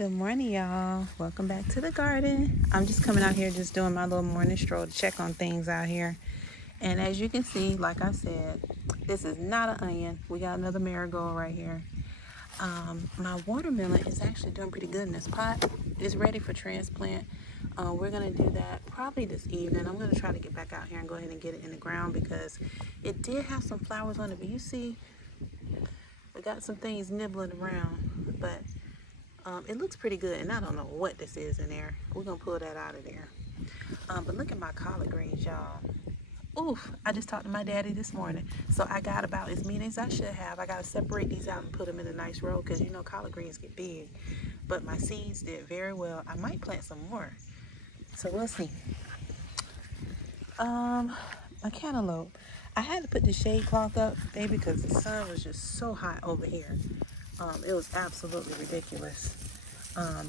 Good morning, y'all. Welcome back to the garden. I'm just coming out here just doing my little morning stroll to check on things out here. And as you can see, like I said, this is not an onion. We got another marigold right here. My watermelon is actually doing pretty good in this pot. It's ready for transplant. We're going to do that probably this evening. I'm going to try to get back out here and go ahead and get it in the ground because it did have some flowers on it. But you see, we got some things nibbling around. But it looks pretty good, and I don't know what this is in there. We're gonna pull that out of there. But look at my collard greens, y'all. Oof, I just talked to my daddy this morning. So I got about as many as I should have. I gotta separate these out and put them in a nice row because you know collard greens get big. But my seeds did very well. I might plant some more. So we'll see. A cantaloupe. I had to put the shade cloth up, baby, because the sun was just so hot over here. It was absolutely ridiculous.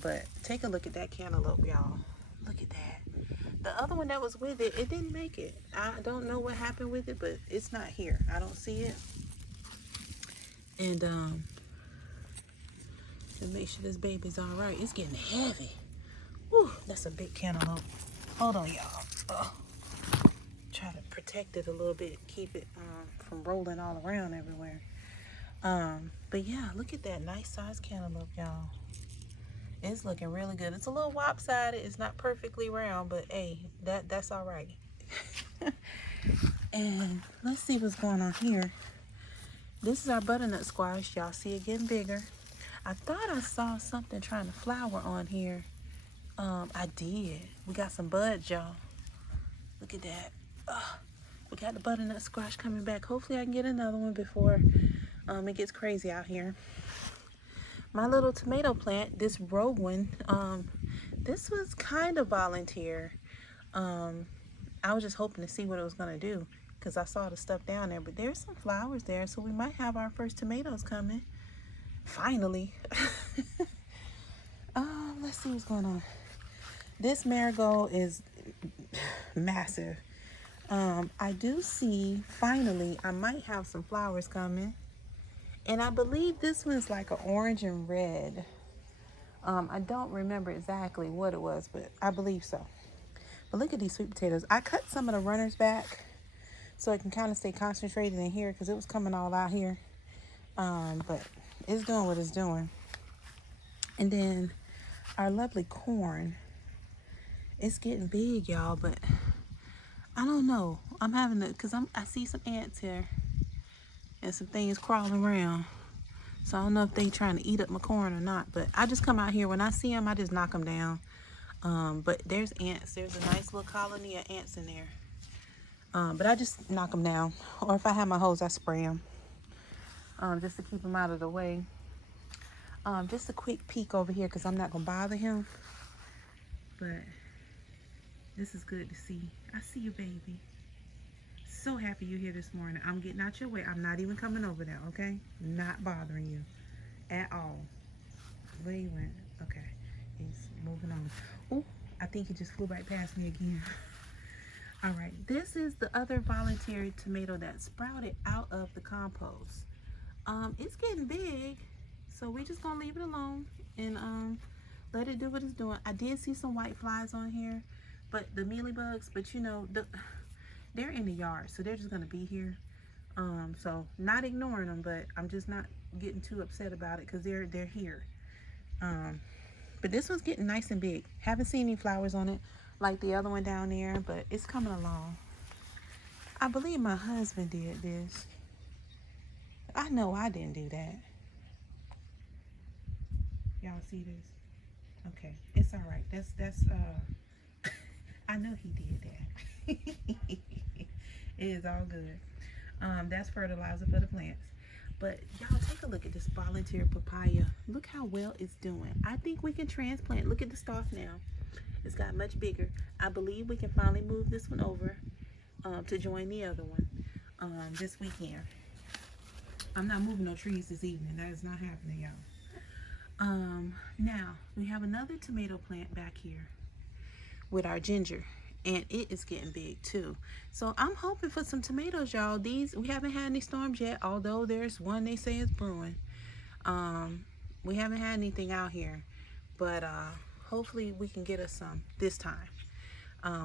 But take a look at that cantaloupe, y'all. Look at that. The other one that was with it, it didn't make it. I don't know what happened with it, but it's not here. I don't see it. And to make sure this baby's all right. It's getting heavy. Whew, that's a big cantaloupe. Hold on, y'all. Try to protect it a little bit, keep it from rolling all around everywhere. But yeah, look at that nice size cantaloupe, y'all. It's looking really good. It's a little lopsided. It's not perfectly round, but hey, that's all right. And let's see what's going on here. This is our butternut squash. Y'all see it getting bigger. I thought I saw something trying to flower on here. I did. We got some buds, y'all. Look at that. We got the butternut squash coming back. Hopefully I can get another one before it gets crazy out here. My little tomato plant, this rogue one, this was kind of volunteer. I was just hoping to see what it was going to do because I saw the stuff down there. But there's some flowers there, so we might have our first tomatoes coming. Finally. Let's see what's going on. This marigold is massive. I do see, finally, I might have some flowers coming. And I believe this one's like an orange and red. I don't remember exactly what it was, but I believe so. But look at these sweet potatoes. I cut some of the runners back so it can kind of stay concentrated in here because it was coming all out here. But it's doing what it's doing. And then our lovely corn. It's getting big, y'all, but I don't know. I'm having to, because I see some ants here and some things crawling around. So I don't know if they trying to eat up my corn or not, but I just come out here. When I see them, I just knock them down. But there's ants. There's a nice little colony of ants in there. But I just knock them down. Or if I have my hose, I spray them. Just to keep them out of the way. Just a quick peek over here because I'm not going to bother him. But this is good to see. I see you, baby. So happy you're here this morning. I'm getting out your way. I'm not even coming over there, okay? Not bothering you at all. Where you went? Okay. He's moving on. Oh, I think he just flew right past me again. All right. This is the other voluntary tomato that sprouted out of the compost. It's getting big, so we're just going to leave it alone and let it do what it's doing. I did see some white flies on here, but the mealybugs, but you know, they're in the yard, so they're just gonna be here. So not ignoring them, but I'm just not getting too upset about it because they're here. But this one's getting nice and big. Haven't seen any flowers on it like the other one down there, but it's coming along. I believe my husband did this. I know I didn't do that. Y'all see this? Okay, it's all right. That's I know he did that. It is all good. That's fertilizer for the plants. But y'all take a look at this volunteer papaya. Look how well it's doing. I think we can transplant. Look at the stalk now. It's got much bigger. I believe we can finally move this one over to join the other one this weekend. I'm not moving no trees this evening. That is not happening, y'all. Now we have another tomato plant back here with our ginger, and it is getting big too. So I'm hoping for some tomatoes, y'all. These, we haven't had any storms yet, although there's one they say is brewing. We haven't had anything out here, but hopefully we can get us some this time.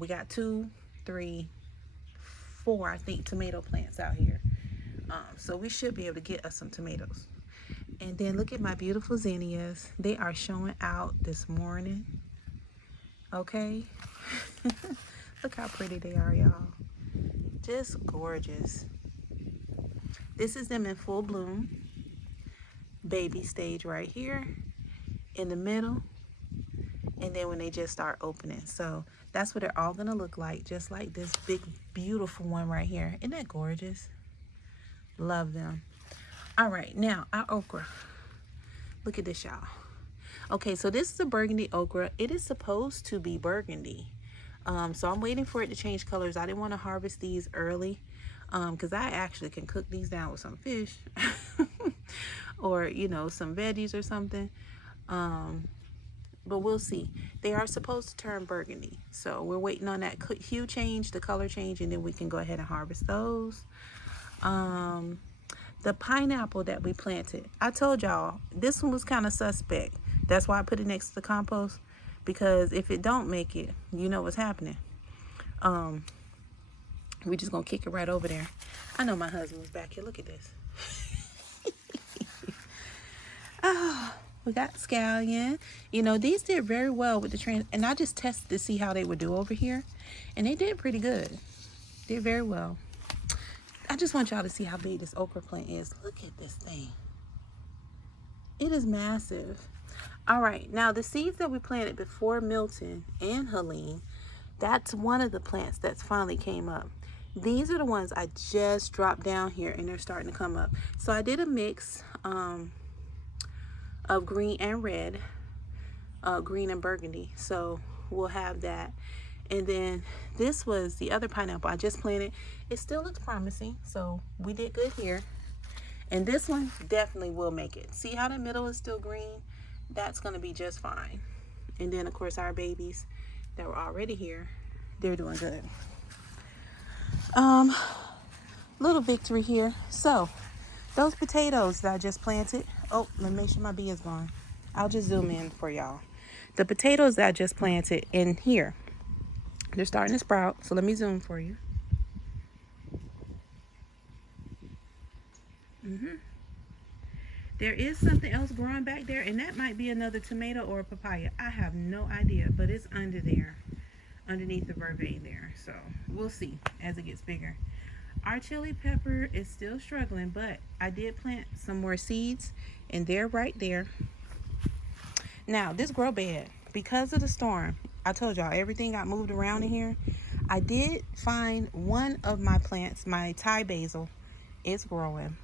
We got 2, 3, 4, I think, tomato plants out here. So we should be able to get us some tomatoes. And then look at my beautiful zinnias. They are showing out this morning. Okay. Look how pretty they are, y'all. Just gorgeous. This is them in full bloom. Baby stage right here in the middle. And then when they just start opening. So that's what they're all gonna look like. Just like this big, beautiful one right here. Isn't that gorgeous? Love them. All right, now our okra. Look at this, y'all. Okay, so this is a burgundy okra. It is supposed to be burgundy. So I'm waiting for it to change colors. I didn't want to harvest these early because I actually can cook these down with some fish or, you know, some veggies or something. But we'll see. They are supposed to turn burgundy. So we're waiting on that hue change, the color change, and then we can go ahead and harvest those. The pineapple that we planted, I told y'all this one was kind of suspect. That's why I put it next to the compost, because if it don't make it, you know what's happening. We just gonna kick it right over there. I know my husband was back here. Look at this. Oh, we got scallion. You know, these did very well with the and I just tested to see how they would do over here, and they did pretty good. Did very well. I just want y'all to see how big this okra plant is. Look at this thing. It is massive. All right, now the seeds that we planted before Milton and Helene, that's one of the plants that's finally came up. These are the ones I just dropped down here, and they're starting to come up. So I did a mix of green and red, green and burgundy. So we'll have that. And then this was the other pineapple I just planted. It still looks promising, so we did good here. And this one definitely will make it. See how the middle is still green? That's gonna be just fine. And then of course our babies that were already here, they're doing good. Little victory here. So those potatoes that I just planted. Oh, let me make sure my bee is gone. I'll just zoom in for y'all. The potatoes that I just planted in here, they're starting to sprout. So let me zoom for you. There is something else growing back there, and that might be another tomato or a papaya. I have no idea, but it's under there, underneath the vervain there. So we'll see as it gets bigger. Our chili pepper is still struggling, but I did plant some more seeds, and they're right there. Now this grow bed, because of the storm, I told y'all everything got moved around in here. I did find one of my plants, my Thai basil, is growing.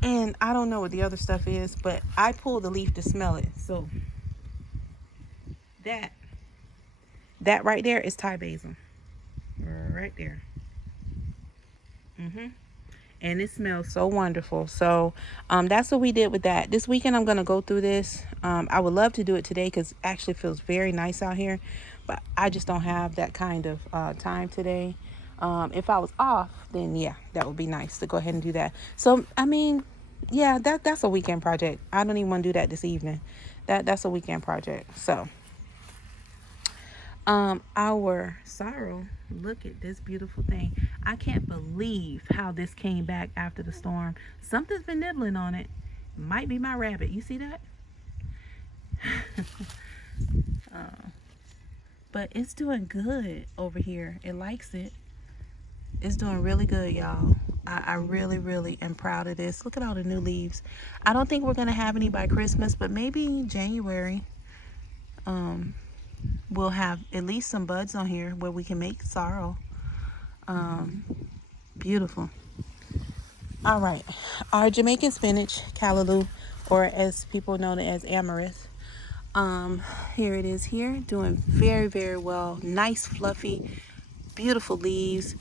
And I don't know what the other stuff is, but I pulled the leaf to smell it. So that right there is Thai basil. Right there. And it smells so wonderful. So that's what we did with that. This weekend I'm going to go through this. I would love to do it today because it actually feels very nice out here. But I just don't have that kind of time today. If I was off, then yeah, that would be nice to go ahead and do that. So, I mean, yeah, that's a weekend project. I don't even want to do that this evening. That's a weekend project. So, our sorrel, look at this beautiful thing. I can't believe how this came back after the storm. Something's been nibbling on it. Might be my rabbit. You see that? But it's doing good over here. It likes it. It's doing really good, y'all. I really, really am proud of this. Look at all the new leaves. I don't think we're going to have any by Christmas, but maybe January. We'll have at least some buds on here where we can make sorrel. Beautiful. All right. Our Jamaican spinach, callaloo, or as people know it as amaranth. Here it is here, doing very, very well. Nice, fluffy, beautiful leaves.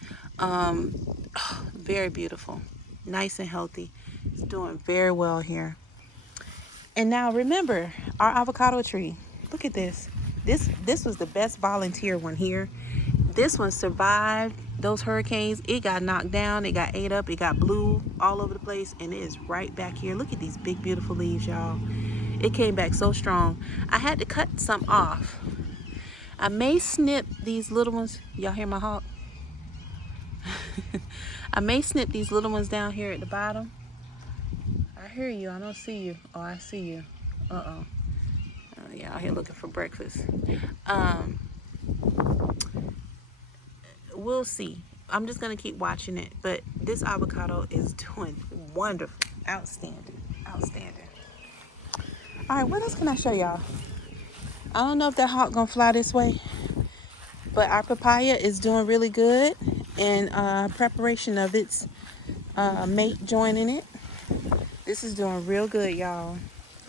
Very beautiful, nice and healthy. It's doing very well here. And now remember our avocado tree. Look at this. This was the best volunteer one here. This one survived those hurricanes. It got knocked down, it got ate up, it got blue all over the place, and it is right back here. Look at these big beautiful leaves, y'all. It came back so strong. I had to cut some off. I may snip these little ones. Y'all hear my hawk? I may snip these little ones down here at the bottom. I hear you. I don't see you. Oh, I see you. Uh-oh. Yeah, out here looking for breakfast. We'll see. I'm just going to keep watching it. But this avocado is doing wonderful. Outstanding. Outstanding. All right, what else can I show y'all? I don't know if that hawk going to fly this way. But our papaya is doing really good in preparation of its mate joining it. This is doing real good, y'all.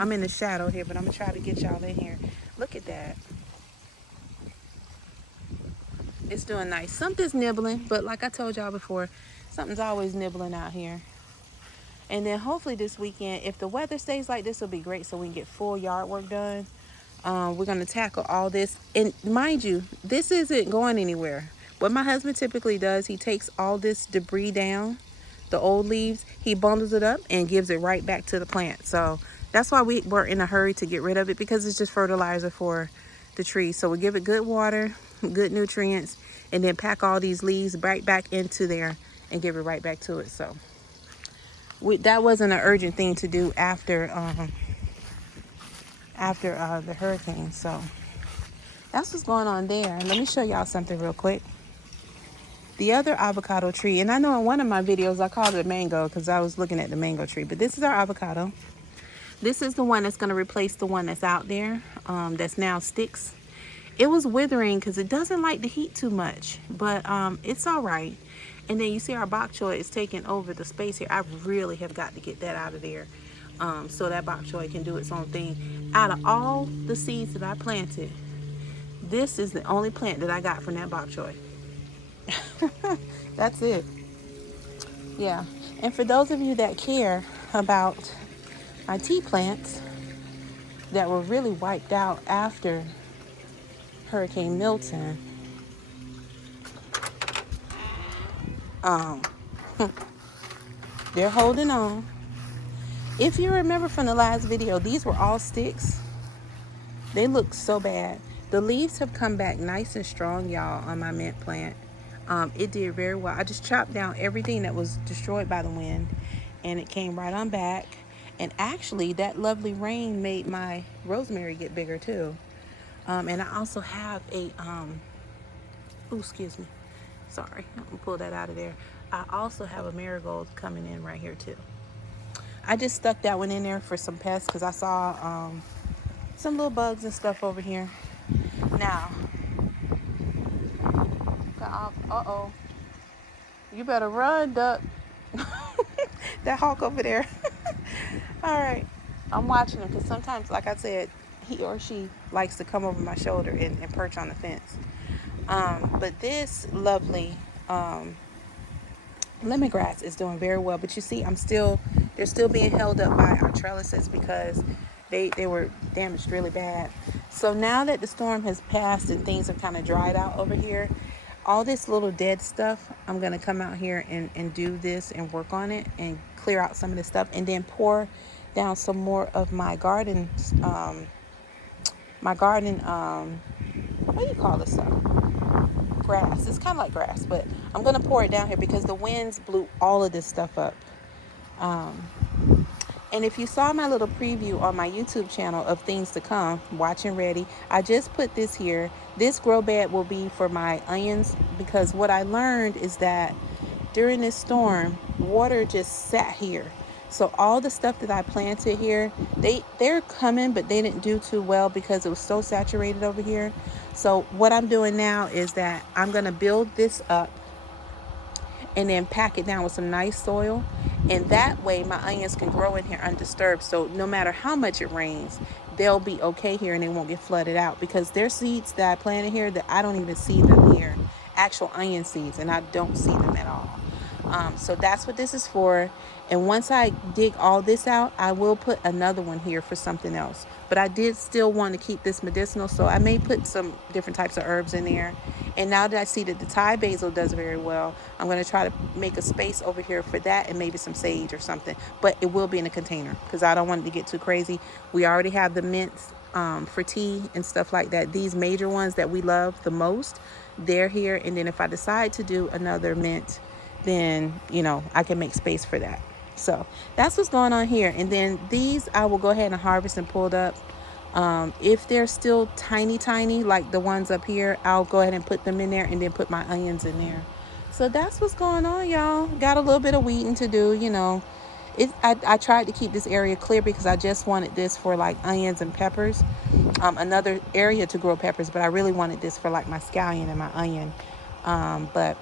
I'm in the shadow here, but I'm going to try to get y'all in here. Look at that. It's doing nice. Something's nibbling, but like I told y'all before, something's always nibbling out here. And then hopefully this weekend, if the weather stays like this, it'll be great so we can get full yard work done. We're going to tackle all this. And mind you, this isn't going anywhere. What my husband typically does, he takes all this debris down, the old leaves, he bundles it up and gives it right back to the plant. So that's why we were in a hurry to get rid of it, because it's just fertilizer for the tree. So we give it good water, good nutrients, and then pack all these leaves right back into there and give it right back to it. So that wasn't an urgent thing to do after the hurricane. So that's what's going on there. And let me show y'all something real quick. The other avocado tree, and I know in one of my videos I called it a mango because I was looking at the mango tree, but this is our avocado. This is the one that's going to replace the one that's out there, that's now sticks. It was withering because it doesn't like the heat too much, but it's all right. And then you see our bok choy is taking over the space here. I really have got to get that out of there so that bok choy can do its own thing. Out of all the seeds that I planted, this is the only plant that I got from that bok choy. That's it. Yeah. And for those of you that care about my tea plants that were really wiped out after Hurricane Milton, they're holding on. If you remember from the last video, these were all sticks. They look so bad. The leaves have come back nice and strong, y'all, on my mint plant. It did very well. I just chopped down everything that was destroyed by the wind, and it came right on back. And actually, that lovely rain made my rosemary get bigger too. And I also have a, excuse me. Sorry, I'm gonna pull that out of there. I also have a marigold coming in right here too. I just stuck that one in there for some pests because I saw some little bugs and stuff over here. Now, uh-oh. You better run, duck. That hawk over there. All right. I'm watching him because sometimes, like I said, he or she likes to come over my shoulder and perch on the fence. But this lovely lemongrass is doing very well. But you see, they're still being held up by our trellises because they were damaged really bad. So now that the storm has passed and things have kind of dried out over here, all this little dead stuff, I'm going to come out here and do this and work on it and clear out some of this stuff and then pour down some more of my garden, what do you call this stuff? Grass. It's kind of like grass, but I'm going to pour it down here because the winds blew all of this stuff up. And if you saw my little preview on my YouTube channel of things to come, watch and ready, I just put this here. This grow bed will be for my onions because what I learned is that during this storm, water just sat here. So all the stuff that I planted here, they're coming, but they didn't do too well because it was so saturated over here. So what I'm doing now is that I'm going to build this up and then pack it down with some nice soil. And that way my onions can grow in here undisturbed. So no matter how much it rains, they'll be okay here and they won't get flooded out because there's seeds that I planted here that I don't even see them here. Actual onion seeds, and I don't see them at all. So that's what this is for. And once I dig all this out, I will put another one here for something else. But I did still want to keep this medicinal, so I may put some different types of herbs in there. And now that I see that the Thai basil does very well, I'm going to try to make a space over here for that and maybe some sage or something. But it will be in a container because I don't want it to get too crazy. We already have the mints for tea and stuff like that. These major ones that we love the most, they're here. And then if I decide to do another mint, then, you know, I can make space for that. So that's what's going on here. And then these I will go ahead and harvest and pulled up. If they're still tiny like the ones up here, I'll go ahead and put them in there and then put my onions in there. So that's what's going on, y'all. Got a little bit of weeding to do, you know. I tried to keep this area clear because I just wanted this for like onions and peppers. Another area to grow peppers, but I really wanted this for like my scallion and my onion. But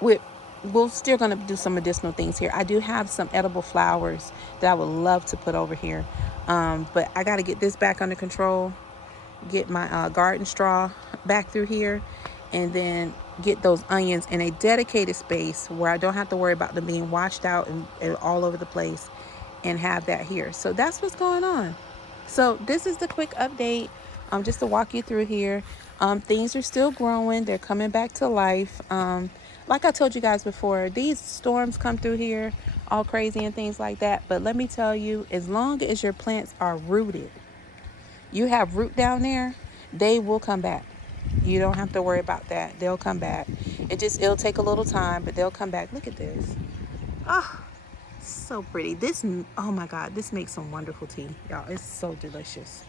we're still going to do some medicinal things here. I do have some edible flowers that I would love to put over here. But I got to get this back under control, get my garden straw back through here, and then get those onions in a dedicated space where I don't have to worry about them being washed out and all over the place, and have that here. So that's what's going on. So this is the quick update, just to walk you through here. Things are still growing. They're coming back to life. Like I told you guys before, these storms come through here all crazy and things like that. But let me tell you, as long as your plants are rooted, you have root down there, they will come back. You don't have to worry about that. They'll come back. It'll take a little time, but they'll come back. Look at this. Oh, so pretty. Oh my God, this makes some wonderful tea, y'all. It's so delicious.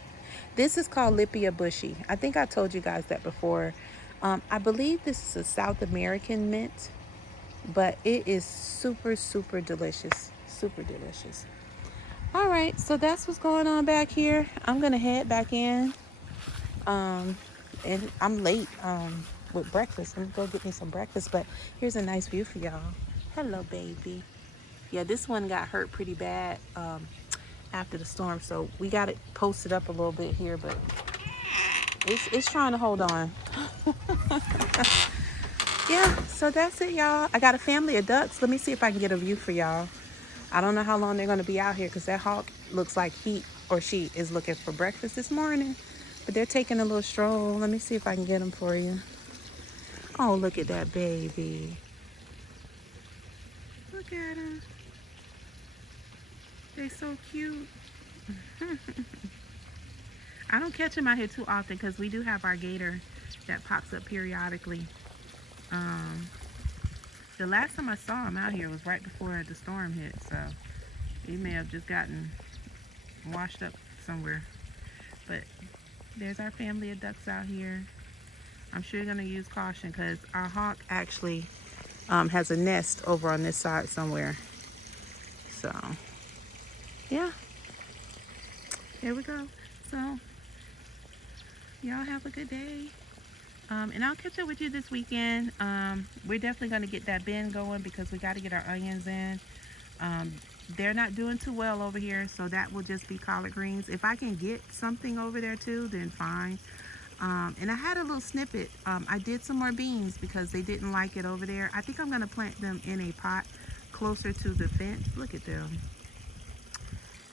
This is called Lipia bushy. I think I told you guys that before. I believe this is a South American mint, but it is super delicious. Super delicious. All right, so that's what's going on back here. I'm gonna head back in, and I'm late with breakfast. I'm gonna go get me some breakfast, but here's a nice view for y'all. Hello, baby. Yeah, this one got hurt pretty bad after the storm, so we got it posted up a little bit here, but it's trying to hold on. Yeah, so that's it, y'all. I got a family of ducks. Let me see if I can get a view for y'all. I don't know how long they're going to be out here because that hawk looks like he or she is looking for breakfast this morning. But they're taking a little stroll. Let me see if I can get them for you. Oh, look at that baby. Look at them. They're so cute. I don't catch them out here too often because we do have our gator that pops up periodically. The last time I saw him out here was right before the storm hit, so he may have just gotten washed up somewhere. But there's our family of ducks out here. I'm sure you're going to use caution because our hawk actually has a nest over on this side somewhere. So, yeah. Here we go. So, y'all have a good day. And I'll catch up with you this weekend. We're definitely going to get that bin going because we got to get our onions in. They're not doing too well over here, so that will just be collard greens. If I can get something over there too, then fine. And I had a little snippet. I did some more beans because they didn't like it over there. I think I'm going to plant them in a pot closer to the fence. Look at them.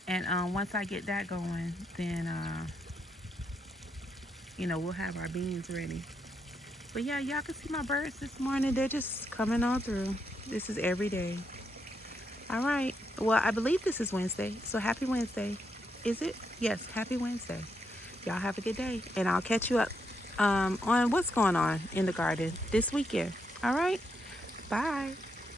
And once I get that going, then, you know, we'll have our beans ready. But yeah, y'all can see my birds this morning. They're just coming on through. This is every day. All right. Well, I believe this is Wednesday. So happy Wednesday. Is it? Yes, happy Wednesday. Y'all have a good day. And I'll catch you up on what's going on in the garden this weekend. All right. Bye.